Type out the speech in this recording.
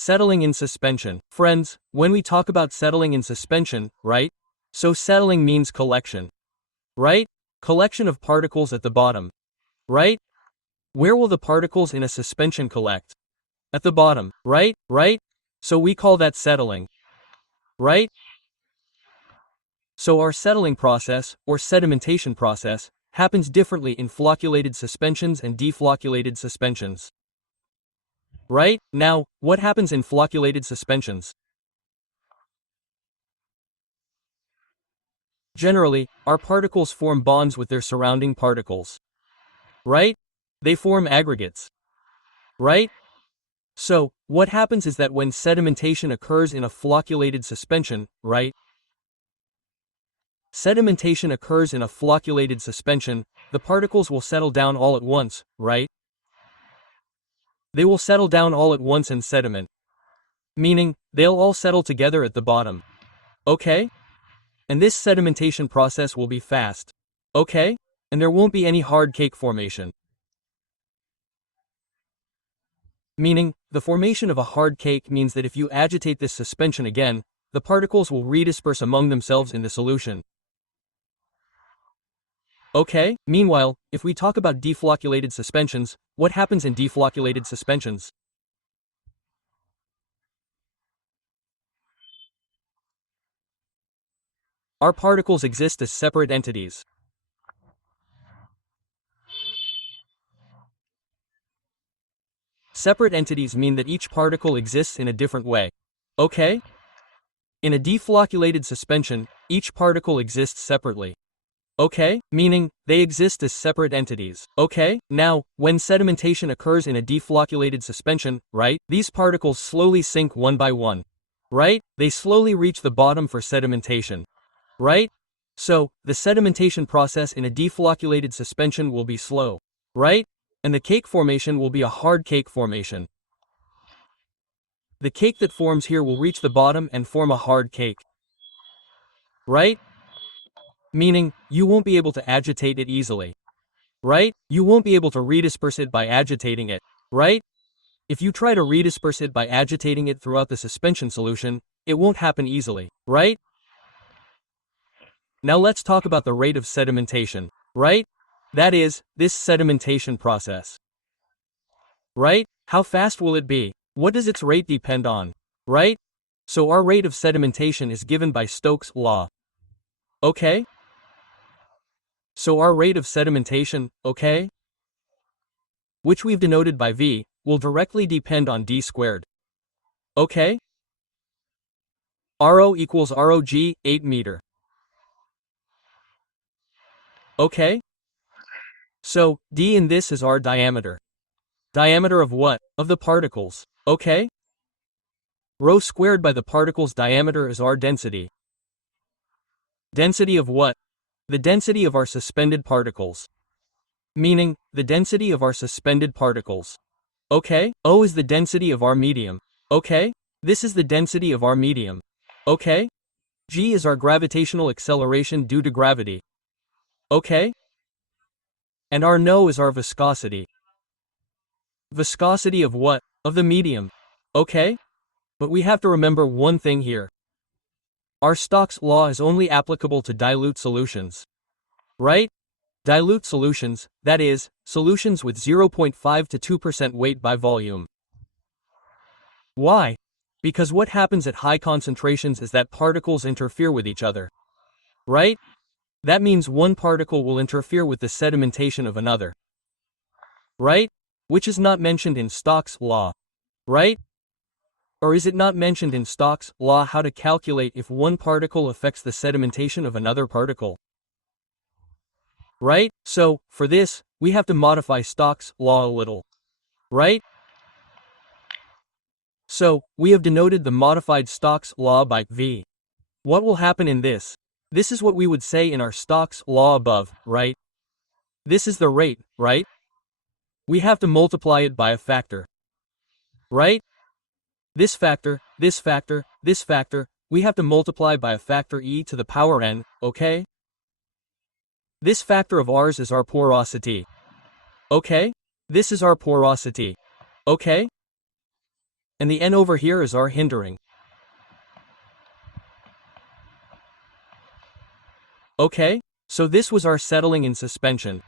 Settling in suspension. Friends, when we talk about settling in suspension, right? So settling means collection. Right? Collection of particles at the bottom. Right? Where will the particles in a suspension collect? At the bottom, right? Right? So we call that settling. Right? So our settling process, or sedimentation process, happens differently in flocculated suspensions and deflocculated suspensions. Right? Now, what happens in flocculated suspensions? Generally, our particles form bonds with their surrounding particles. Right? They form aggregates. Right? So, what happens is that when sedimentation occurs in a flocculated suspension, right? Sedimentation occurs in a flocculated suspension, the particles will settle down all at once, right? They will settle down all at once in sediment. Meaning, they'll all settle together at the bottom. Okay? And this sedimentation process will be fast. Okay? And there won't be any hard cake formation. Meaning, the formation of a hard cake means that if you agitate this suspension again, the particles will redisperse among themselves in the solution. Okay? Meanwhile, if we talk about deflocculated suspensions, what happens in deflocculated suspensions? Our particles exist as separate entities. Separate entities mean that each particle exists in a different way. Okay? In a deflocculated suspension, each particle exists separately. Okay? Meaning, they exist as separate entities. Okay? Now, when sedimentation occurs in a deflocculated suspension, right, these particles slowly sink one by one. Right? They slowly reach the bottom for sedimentation. Right? So, the sedimentation process in a deflocculated suspension will be slow. Right? And the cake formation will be a hard cake formation. The cake that forms here will reach the bottom and form a hard cake. Right? Meaning, you won't be able to agitate it easily. Right? You won't be able to redisperse it by agitating it. Right? If you try to redisperse it by agitating it throughout the suspension solution, it won't happen easily. Right? Now let's talk about the rate of sedimentation. Right? That is, this sedimentation process. Right? How fast will it be? What does its rate depend on? Right? So our rate of sedimentation is given by Stokes' law. Okay? So our rate of sedimentation, okay, which we've denoted by V, will directly depend on d squared. Okay? RO equals ROG, 8 meter. Okay? So, d in this is our diameter. Diameter of what? Of the particles. Okay? Rho squared by the particle's diameter is our density. Density of what? The density of our suspended particles. Meaning, the density of our suspended particles. Okay? O is the density of our medium. Okay? This is the density of our medium. Okay? G is our gravitational acceleration due to gravity. Okay? And our no is our viscosity. Viscosity of what? Of the medium. Okay? But we have to remember one thing here. Our Stokes' law is only applicable to dilute solutions. Right? Dilute solutions, that is, solutions with 0.5 to 2% weight by volume. Why? Because what happens at high concentrations is that particles interfere with each other. Right? That means one particle will interfere with the sedimentation of another. Right? Which is not mentioned in Stokes' law. Right? Or is it not mentioned in Stokes' law how to calculate if one particle affects the sedimentation of another particle? Right? So, for this, we have to modify Stokes' law a little. Right? So, we have denoted the modified Stokes' law by V. What will happen in this? This is what we would say in our Stokes' law above, right? This is the rate, right? We have to multiply it by a factor. Right? This factor, this factor, this factor, we have to multiply by a factor e to the power n, okay? This factor of ours is our porosity. Okay? This is our porosity. Okay? And the n over here is our hindering. Okay? So this was our settling in suspension.